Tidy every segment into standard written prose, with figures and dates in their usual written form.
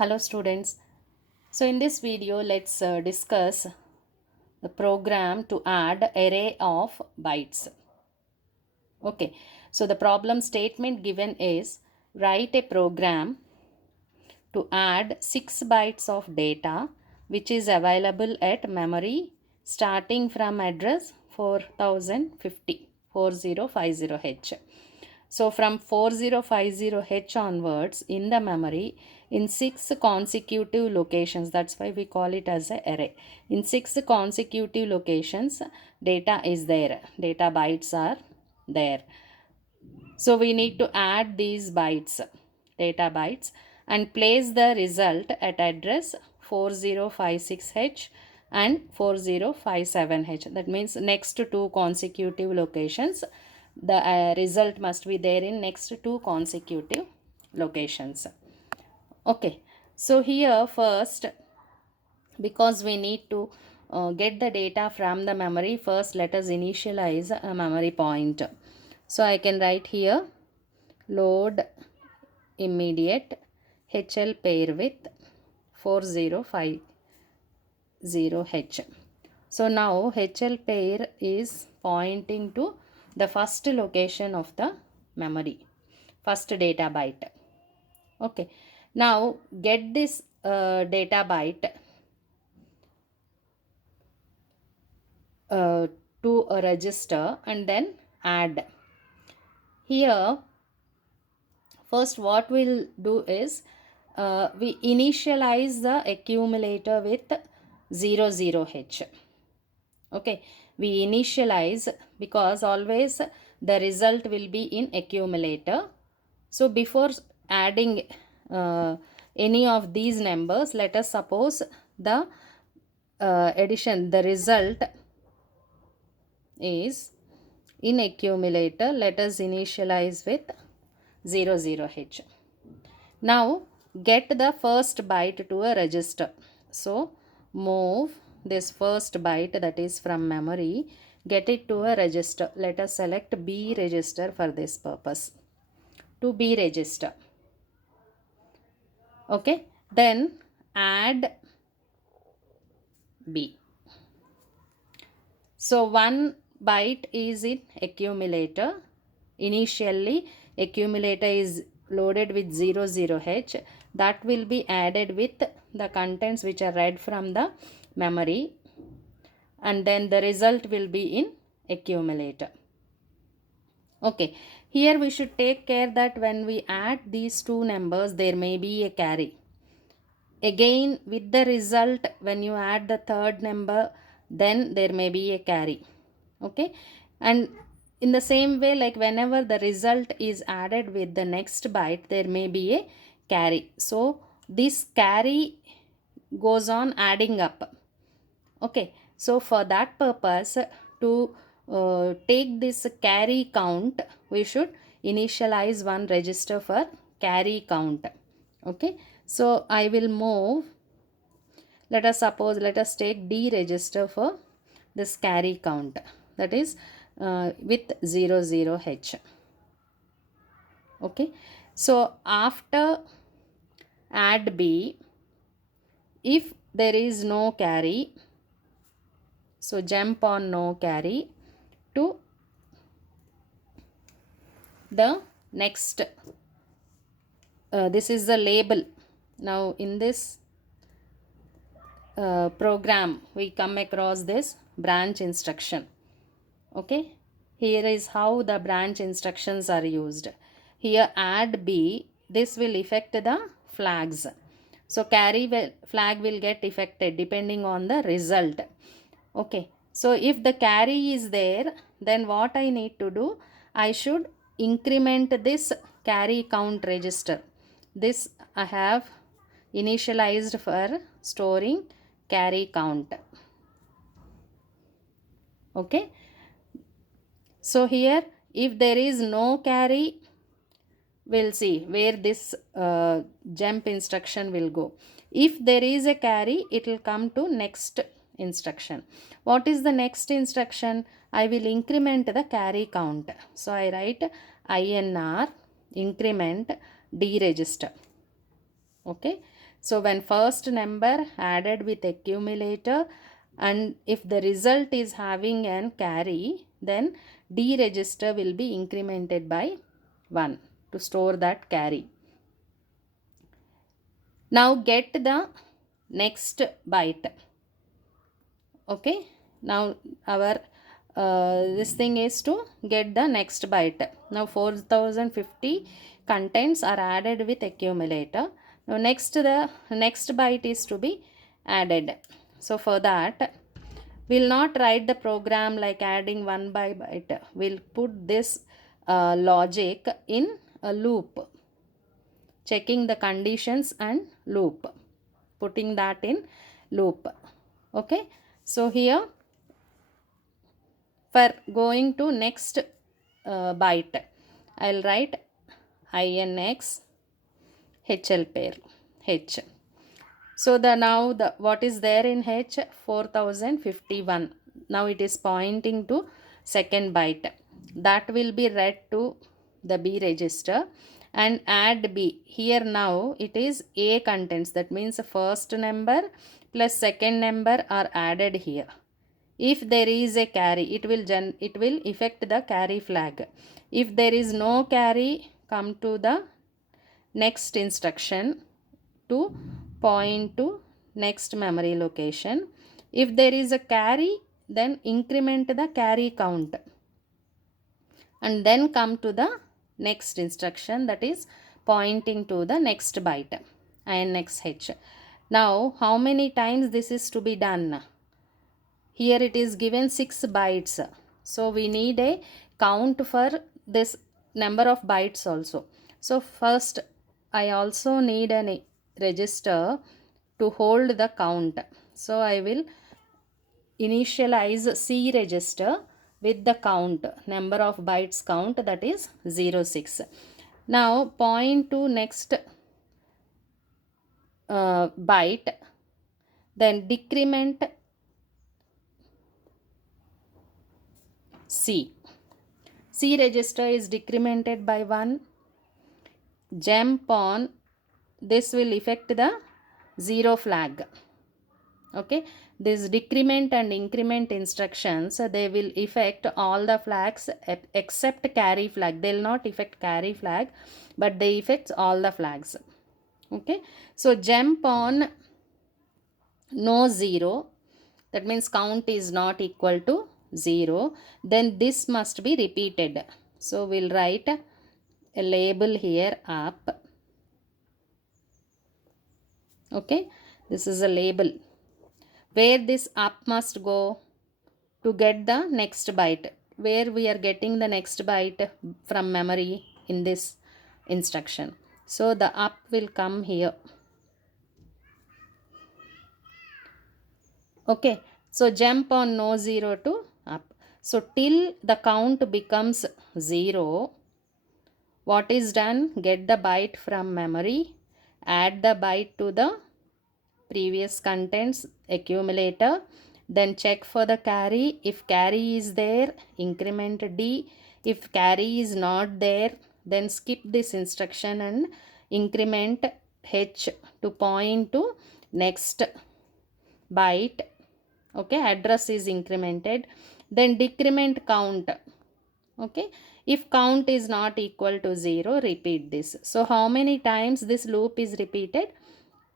Hello students. So in this video let's discuss the program to add array of bytes. Okay. So the problem statement given is write a program to add 6 bytes of data which is available at memory starting from address 4050h. So from 4050h onwards in the memory in 6 consecutive locations, that's why we call it as an array. In 6 consecutive locations data is there, data bytes are there. So we need to add these bytes, data bytes, and place the result at address 4056h and 4057h. That means next to 2 consecutive locations. The result must be there in next 2 consecutive locations. Okay. So here first, because we need to get the data from the memory, first let us initialize a memory point. So I can write here load immediate HL pair with 4050h. So now HL pair is pointing to the first location of the memory, first data byte. Okay. Now get this data byte to a register and then add. Here first what we'll do is we initialize the accumulator with 00h. Okay, we initialize because always the result will be in accumulator. So before adding any of these numbers, let us suppose the addition, the result is in accumulator. Let us initialize with 00h. Now get the first byte to a register. So move this first byte, that is from memory, get it to a register. Let us select B register for this purpose. To B register. Okay. Then add B. So 1 byte is in accumulator. Initially accumulator is loaded with 00h. That will be added with the contents which are read from the memory, and then the result will be in accumulator. Okay, here we should take care that when we add these two numbers there may be a carry. Again with the result, when you add the third number, then there may be a carry. Okay, and in the same way, like whenever the result is added with the next byte, there may be a carry. So this carry goes on adding up. Okay, so for that purpose, to take this carry count, we should initialize one register for carry count. Okay, so I will move, let us take D register for this carry count, that is with 00h. Okay, so after add B, if there is no carry, so jump on no carry to the next. This is the label. Now in this program we come across this branch instruction. Okay, here is how the branch instructions are used. Here add B, this will affect the flags. So carry flag will get affected depending on the result. Okay, so if the carry is there, then what I need to do, I should increment this carry count register. This I have initialized for storing carry count. Okay, so here if there is no carry, we'll see where this jump instruction will go. If there is a carry, it will come to next instruction. What is the next instruction? I will increment the carry count. So I write INR increment D register. Okay, so when first number added with accumulator, and if the result is having an carry, then D register will be incremented by 1 to store that carry. Now get the next byte. Okay, now our this thing is to get the next byte. Now 4050 contents are added with accumulator. Now the next byte is to be added. So for that, we'll not write the program like adding one by byte. We'll put this logic in a loop, checking the conditions and loop, putting that in loop. Okay, so here for going to next byte, I'll write INX HL pair H. So the now the what is there in H, 4051. Now it is pointing to second byte. That will be read to the B register and add B. Here now it is A contents. That means the first number plus second number are added here. If there is a carry, it will affect the carry flag. If there is no carry, come to the next instruction to point to next memory location. If there is a carry, then increment the carry count and then come to the next instruction, that is pointing to the next byte, INX H. Now how many times this is to be done? Here it is given 6 bytes. So we need a count for this number of bytes also. So first I also need a register to hold the count. So I will initialize C register with the count, number of bytes count, that is 06. Now point to next byte, then decrement C. C register is decremented by 1. Jump on, this will affect the 0 flag. Okay, this decrement and increment instructions, they will affect all the flags except carry flag. They will not affect carry flag, but they affect all the flags. Okay, so jump on no 0, that means count is not equal to 0, then this must be repeated. So we'll write a label here up. Okay, this is a label where this up must go to get the next byte, where we are getting the next byte from memory in this instruction. So the up will come here. Okay, so jump on no 0 to up. So till the count becomes 0, what is done? Get the byte from memory, add the byte to the previous contents accumulator, then check for the carry. If carry is there, increment D. If carry is not there, then skip this instruction and increment H to point to next byte. Okay, address is incremented, then decrement count. Okay, if count is not equal to 0, repeat this. So how many times this loop is repeated?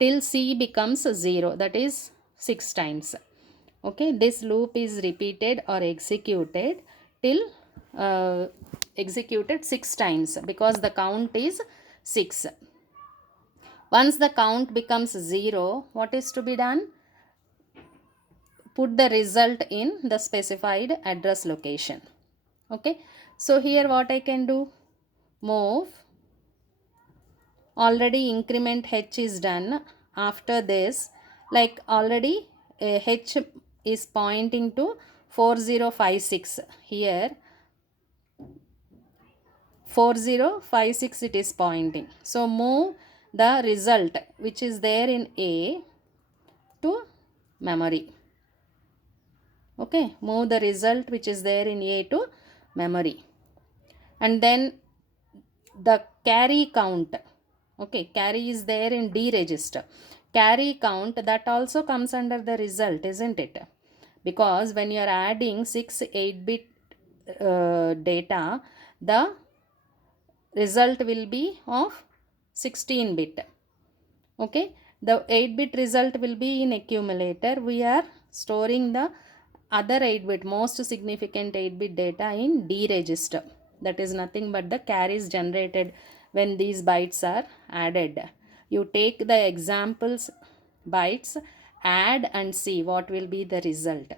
Till C becomes 0, that is 6 times. Okay, this loop is repeated or executed till executed 6 times because the count is 6. Once the count becomes 0, what is to be done? Put the result in the specified address location. Okay, so here what I can do? Move. Already increment H is done. After this, like already H is pointing to 4056. Here 4056 it is pointing. So move the result which is there in A to memory. Okay, move the result which is there in A to memory. And then the carry count. Okay, carry is there in D register. Carry count, that also comes under the result, isn't it? Because when you are adding 6 8-bit data, the result will be of 16-bit. Okay, the 8-bit result will be in accumulator. We are storing the other 8-bit, most significant 8-bit data in D register. That is nothing but the carries generated when these bytes are added. You take the examples bytes, add and see what will be the result,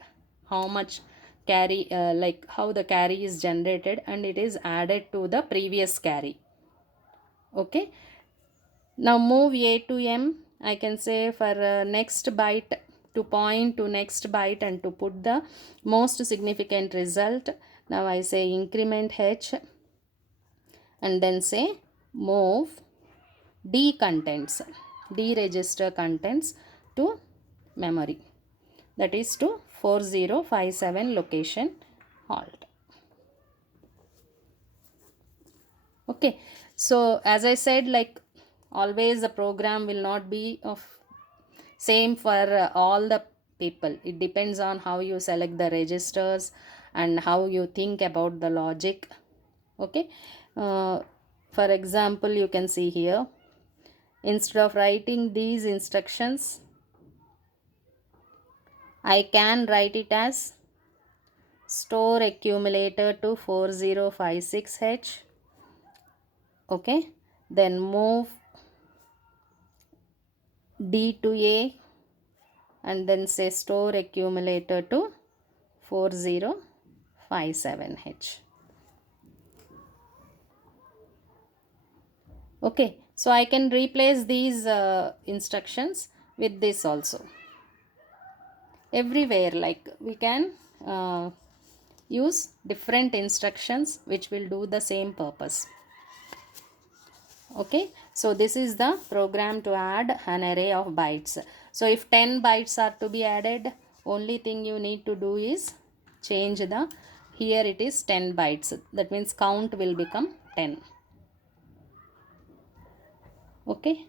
how much carry, like how the carry is generated and it is added to the previous carry. Okay, now move A to M. I can say for next byte, to point to next byte and to put the most significant result. Now I say increment H and then say move D contents, D register contents to memory, that is to 4057 location halt. Okay, so as I said, like always the program will not be of same for all the people. It depends on how you select the registers and how you think about the logic. Okay, for example, you can see here, instead of writing these instructions, I can write it as store accumulator to 4056H. Okay, then move D to A and then say store accumulator to 4057H. Okay, so I can replace these instructions with this also. Everywhere, like we can use different instructions which will do the same purpose. Okay, so this is the program to add an array of bytes. So if 10 bytes are to be added, only thing you need to do is change the, here it is 10 bytes, that means count will become 10. Okay.